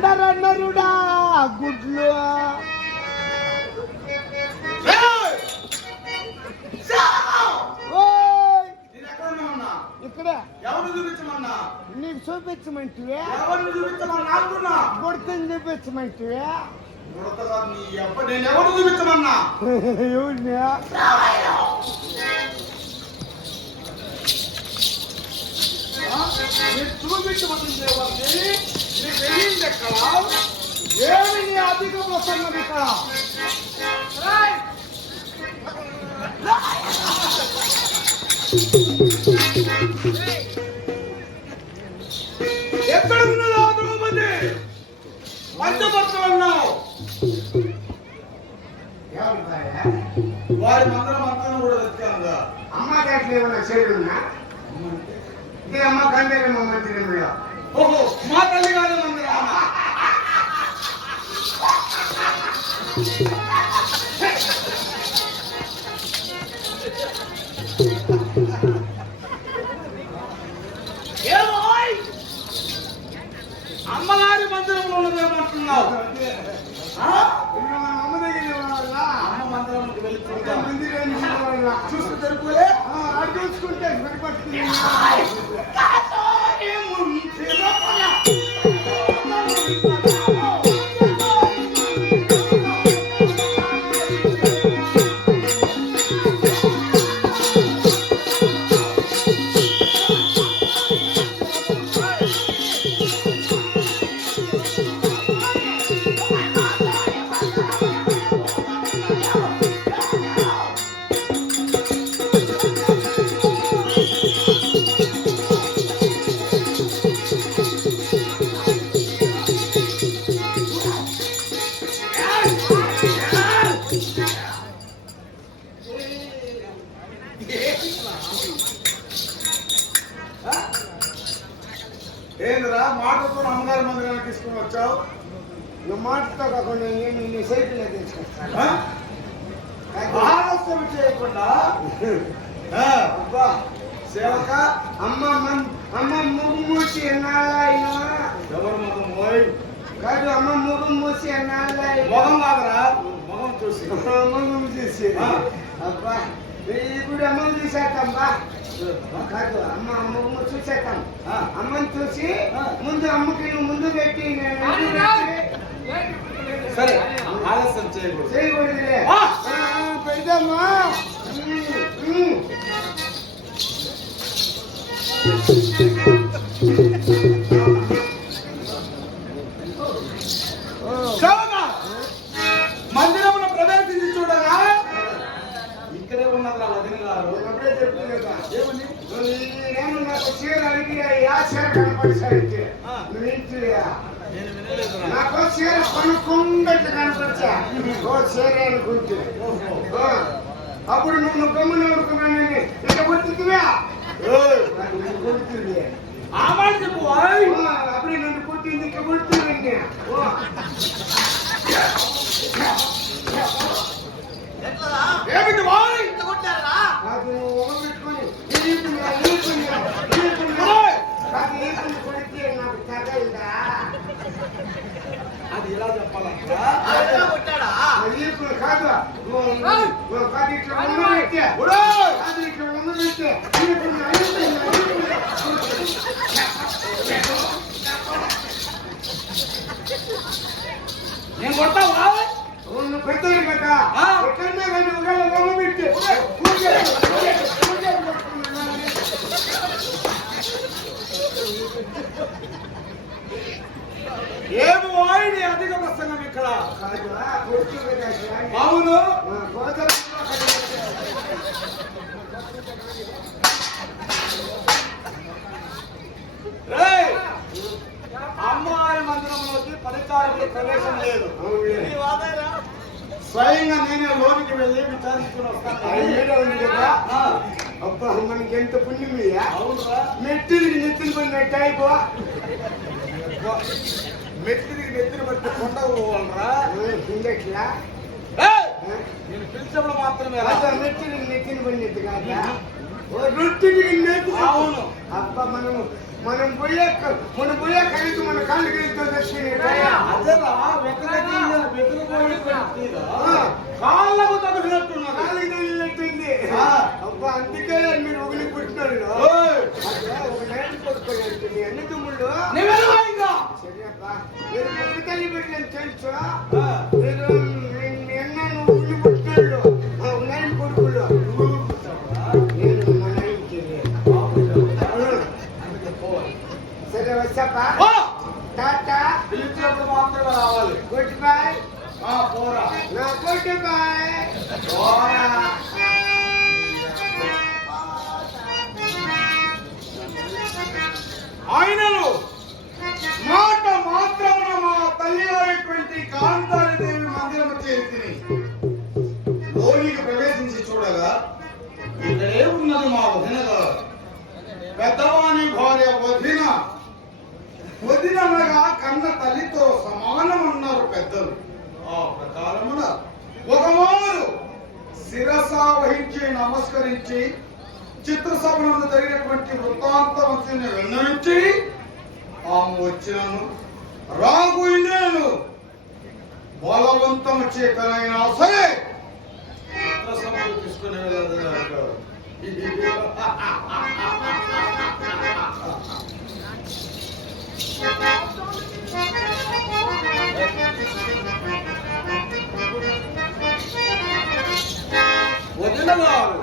అందరన్నరుడా గుడ్లు ఇక్కడ ఎవరు చూపించమన్నా? నీకు చూపించమంటివే ఎవరిని చూపించమన్నా అంటున్నా? గుర్తుని చూపించమంటివే నీ అబ్బ నేను ఎవరు చూపించమన్నా? ఎవరిని మీరు చూపించమంటుంది ఎవరిని? నీకు వెళ్ళింది ఎక్కడ? ఏమి నీ అధిక ప్రసంగం ఇక్కడ? ఎక్కడ ఉన్నదో ద్రౌపది? పంచపత్రాలు వారి మంత్రం అంతా కూడా వెతికానుగా. అమ్మ దాంట్లో ఏమన్నా చేరున్నా ఇది అమ్మ కందేరమ్మ మంత్రిలో ఓహో మా తల్లి గారి మందిరా? అమ్మగారి మందిరంలో ఉన్నదేమంటున్నావు? అమ్మ దగ్గర అమ్మ మందిరంలోకి వెళ్తుందా? చూసి దొరుకులే అది చూసుకుంటే సరిపడుతుంది ఏంద్రా మాటతో అమ్మగారి మందిరానికి తీసుకుని వచ్చావు? నువ్వు మాటతో కాకుండా నేను నీ సైకిల్ తీసుకొస్తాను ఆలస్యం చేయకుండా అబ్బా సేవక అమ్మ ముగ్గు మూసి ఎన్నాళ్ళైనా ఎవరు ముఖం పోయి కాదు అమ్మ ముగ్గు మూసి ఎన్నాళ్ళైనా మొగం కాదురా మొగం చూసి ముగ్గు చూసి అబ్బా ఇప్పుడు అమ్మని చూసేద్దాంబా కాదు అమ్మ ముగ్గు చూసేద్దాం అమ్మని చూసి ముందు అమ్మకి నువ్వు ముందు పెట్టి సరే ఆలస్యం చేయకూడదు. చేయకూడదులే పెడదామా మందిరమును ప్రదర్శించి చూడగా ఇక్కడే ఉన్నది వదిన గారు. అప్పుడే చెప్తున్నా ఏమని? నేను నాకు చీర అడిగి ఆ చీర కనపడిసరికి నేను వినలేదు. నాకు చీర కొనుక్కుంటే కనపడచ్చా ఓ చీర అనుకుంటే అప్పుడు నువ్వు గమ్మున అనుకున్నానని ఇక కొడుతుందివా కొడుతుంది ఆ మాట చెప్పు. అప్పుడే నన్ను కొట్టింది ఇక కొడుతుంది ఏమిటి వాయ్? నాకు పెట్టుకొని కొడితే నాకు తగలదా అది ఎలా చెప్పాలంట? కాదు కాదు ఇట్లా ఉన్నట్టే కాదు ఇట్లా ఉన్నట్టే నేను కొడతావా? నువ్వు పెడతాను కదా ఎక్కడన్నా కానీ ఒకవేళ బొమ్మ పెట్టి ఏమి వాయిని అధిక ప్రసంగం ఇక్కడ? అవును అమ్మవారి మందిరంలోకి పరిచారకులు ప్రవేశం లేదు. స్వయంగా నేనే లోనికి వెళ్ళి విచారించుకుని వస్తాను. అబ్బా మనకి ఎంత పుణ్యమయ్యా అవునురా. మెట్టికి నెత్తిన పడినట్టు అయిపో మెట్టికి నెత్తిన బట్టి కొండ పోవాలరా ఇంకెట్లా నేను పిలిచడం మాత్రమే మెట్టికి నెత్తిన పడినట్టు కాదా రొట్టికి నెత్తి. అవును. అబ్బా మనం పోయే కనుక మన కాళ్ళకి వెళ్తూ దర్శనం అదేరా కాళ్ళకు తగిలినట్టున్నా కాలికి తగిలినట్టుంది. అబ్బా అందుకే మీరు ఒకరి పుట్టినారు. ఒక నైట్ కొట్టుకోలేదు ఎన్ని తుమ్ముళ్ళు. సరే అబ్బా మీరు ముగ్గు తల్లి పెట్టినని తెలుసు. మీరు ఎన్నాను ఒకరి పుట్టినాడు ఒక నైట్ కొడుకులు. నేను మా నైట్కి సరే వచ్చాపా. టాటా. పిలిచినప్పుడు మాత్రమే రావాలి. Good bye. పోరా నా గుడ్ బై. పోరా. ఆయనను మాట మాత్రమున మా తల్లి అయినటువంటి కాంతాదేవి మందిరము చేతిని లోనికి ప్రవేశించి చూడగా ఇక్కడే ఉన్నది మా వదిన గారు. పెద్దవాని భార్య వదిన. వదినగా కన్న తల్లితో సమానమన్నారు పెద్దలు. ఆ ప్రకారమున ఒక మారు శిరస వహించి నమస్కరించి చిత్రసభనందు జరిగినటువంటి వృత్తాంతవంతుని విన్నవించి ఆమె వచ్చినను రాగు నేను బలవంతము చేతనైనా సరే చిత్రసభలు తీసుకునే వదిన గారు